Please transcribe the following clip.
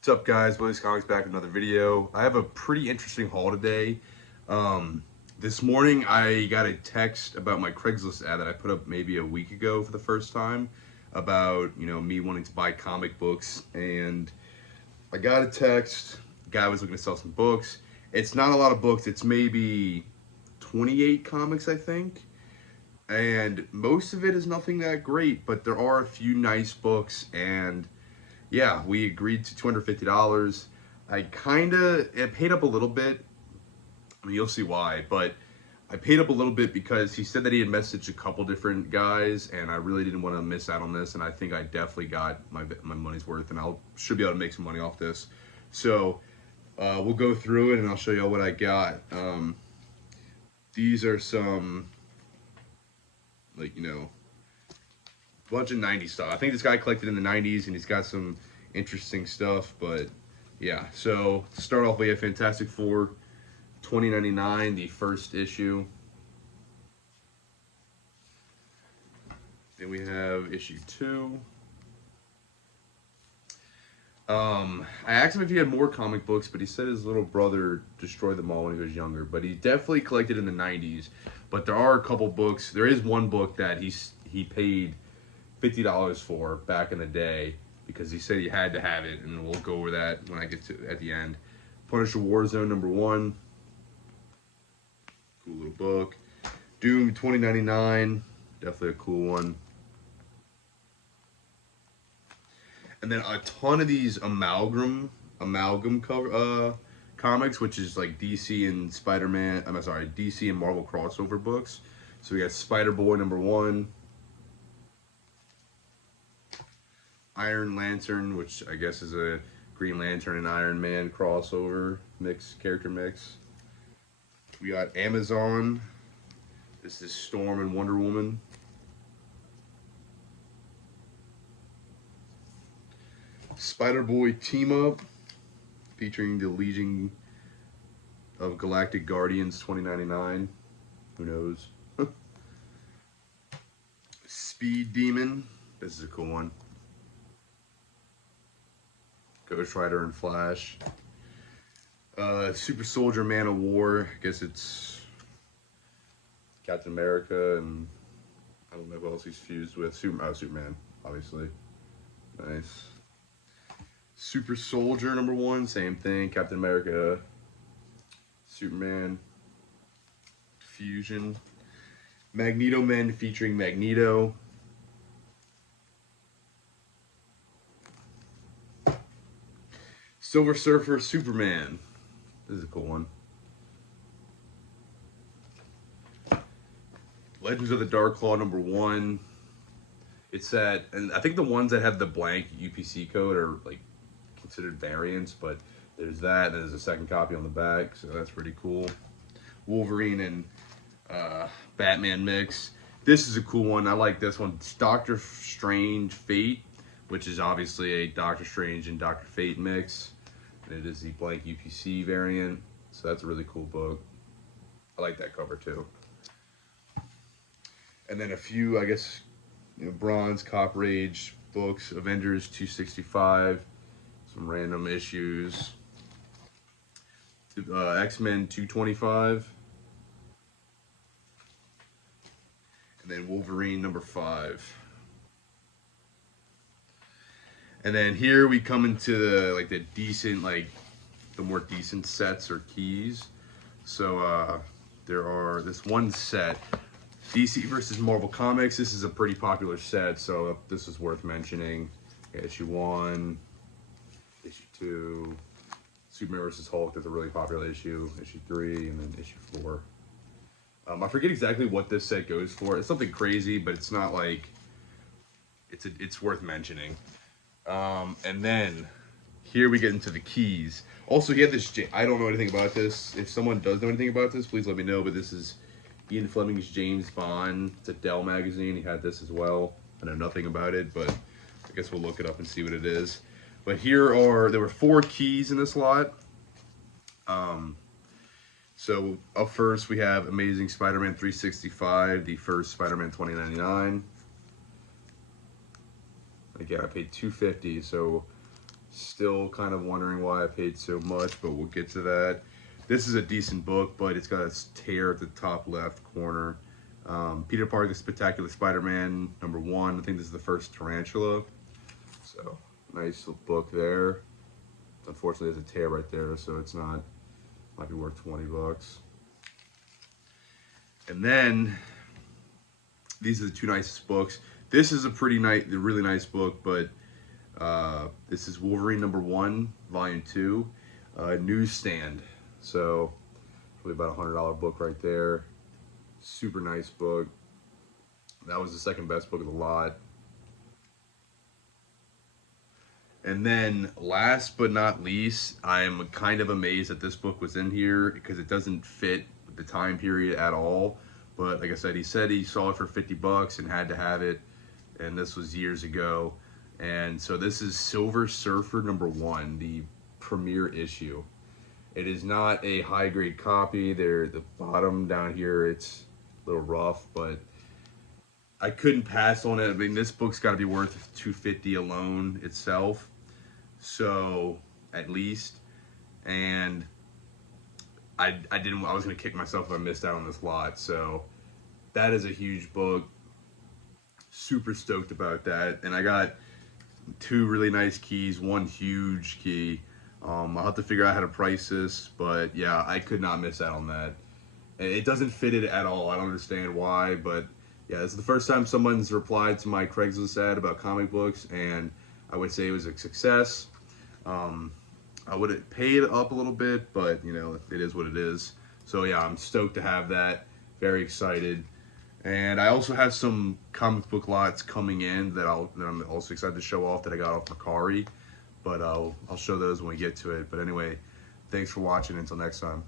What's up, guys? Willie's Comics back with another video. I have a pretty interesting haul today. This morning I got a text about my Craigslist ad that I put up maybe a week ago for the first time about, me wanting to buy comic books, and I got a text. The guy was looking to sell some books. It's not a lot of books. It's maybe 28 comics, I think. And most of it is nothing that great, but there are a few nice books, and yeah, we agreed to $250. I paid up a little bit. I mean, you'll see why, but I paid up a little bit because he said that he had messaged a couple different guys, and I really didn't want to miss out on this, and I think I definitely got my money's worth, and should be able to make some money off this. So we'll go through it, and I'll show you all what I got. These are some, bunch of 90s stuff. I think this guy collected in the 90s, and he's got some interesting stuff, but yeah. So to start off, we have Fantastic Four 2099, the first issue. Then we have issue 2. I asked him if he had more comic books, but he said his little brother destroyed them all when he was younger. But he definitely collected in the 90s. But there are a couple books. There is one book that he paid $50 for back in the day because he said he had to have it, and we'll go over that when I get to at the end. Punisher Warzone #1. Cool little book. Doom 2099. Definitely a cool one. And then a ton of these amalgam cover comics, which is like DC and Spider-Man. I'm sorry, DC and Marvel crossover books. So we got Spider-Boy #1, Iron Lantern, which I guess is a Green Lantern and Iron Man crossover character mix. We got Amazon. This is Storm and Wonder Woman. Spider-Boy Team Up, featuring the Legion of Galactic Guardians 2099. Who knows? Speed Demon. This is a cool one. Ghost Rider and Flash. Super Soldier Man of War. I guess it's Captain America, and I don't know what else he's fused with. Superman, obviously. Nice. Super Soldier #1, same thing. Captain America, Superman, Fusion. Magneto Men featuring Magneto. Silver Surfer Superman. This is a cool one. Legends of the Dark Claw #1. It's that, and I think the ones that have the blank UPC code are like considered variants, but there's that, and there's a second copy on the back, so that's pretty cool. Wolverine and Batman mix. This is a cool one. I like this one. It's Doctor Strange Fate, which is obviously a Doctor Strange and Doctor Fate mix. And it is the blank UPC variant, so that's a really cool book. I like that cover too. And then a few, I guess, Bronze, Copper Age books. Avengers 265. Some random issues. X-Men 225. And then Wolverine #5. And then here we come into the decent, the more decent sets or keys. So there are this one set, DC versus Marvel Comics. This is a pretty popular set, so this is worth mentioning. Issue 1, issue 2, Superman vs. Hulk is a really popular issue 3, and then issue 4. I forget exactly what this set goes for. It's something crazy, but it's not like it's worth mentioning. And then here we get into the keys. Also, he had this. I don't know anything about this. If someone does know anything about this, please let me know. But this is Ian Fleming's James Bond. It's a Dell magazine. He had this as well. I know nothing about it, but I guess we'll look it up and see what it is. But there were 4 keys in this lot. So up first we have Amazing Spider-Man 365, the first Spider-Man 2099. Again, I paid $250, so Still kind of wondering why I paid so much, but we'll get to that. This is a decent book, but it's got a tear at the top left corner. Peter Parker, Spectacular Spider-Man, #1. I think this is the first Tarantula. So, nice little book there. Unfortunately, there's a tear right there, so it's not, might be worth 20 bucks. And then, these are the two nicest books. This is a really nice book, but this is Wolverine #1, Volume 2, Newsstand. So, probably about a $100 book right there. Super nice book. That was the second best book of the lot. And then, last but not least, I'm kind of amazed that this book was in here because it doesn't fit the time period at all. But like I said he saw it for 50 bucks and had to have it. And this was years ago. And so this is Silver Surfer #1, the premiere issue. It is not a high grade copy. The bottom down here, it's a little rough, but I couldn't pass on it. I mean, this book's got to be worth $250 alone itself. So, at least. And I was going to kick myself if I missed out on this lot. So, that is a huge book. Super stoked about that. And I got 2 really nice keys, 1 huge key. I'll have to figure out how to price this, but yeah, I could not miss out on that. It doesn't fit it at all. I don't understand why, but yeah, this is the first time someone's replied to my Craigslist ad about comic books, and I would say it was a success. I would have paid up a little bit, but you know, it is what it is. So yeah, I'm stoked to have that. Very excited. And I also have some comic book lots coming in that I'm also excited to show off that I got off Mercari. But I'll show those when we get to it. But anyway, thanks for watching. Until next time.